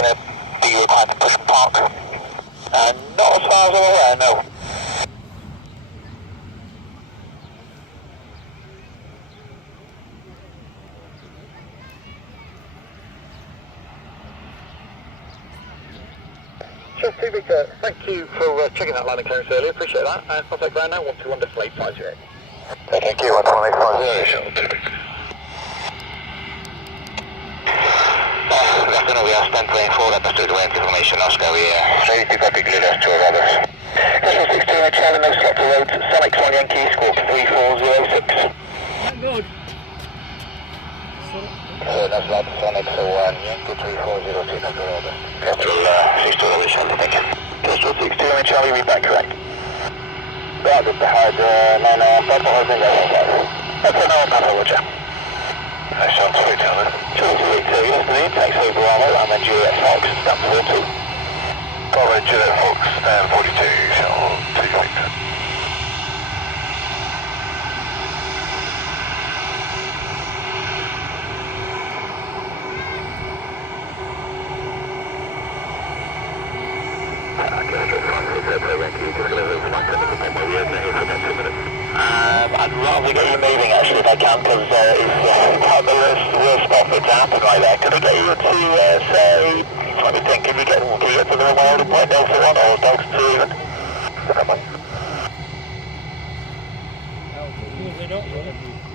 gonna be required to push park? Not as far as I'm aware, no. Sure, Victor, thank you for checking that landing clearance earlier, appreciate that. And contact ground now, 121 display 50. Thank you, 12150, shuttle 2 Victor. Afternoon, we are standing 4 at the street wind information, Oscar, we are ready to copy Glider to others. Vessel 16, we're traveling no stop to roads, Sonic 1 Yankee, squawk 3406. Good. That's right, Sonic 1 Yankee 3406, to others. Capital 62, Charlie, thank you. Capital 62, and Charlie, read back correct. Roger, behind 9 Papa, holding level 5. Papa, 9 Papa, roger. Shuttle 2 Victor, Shuttle 2 Victor, yesterday, taxi over Bravo, I'm at Juliet Fox, stamp 42. Bravo, Juliet Fox, 42, Shuttle 2 Victor. I'd rather get you moving actually if I can, because it's quite the worst spot for it to happen right there. Could I get you to say, let me think, can you get to the runway holding point Delta 1 or Delta 2 even? They don't run.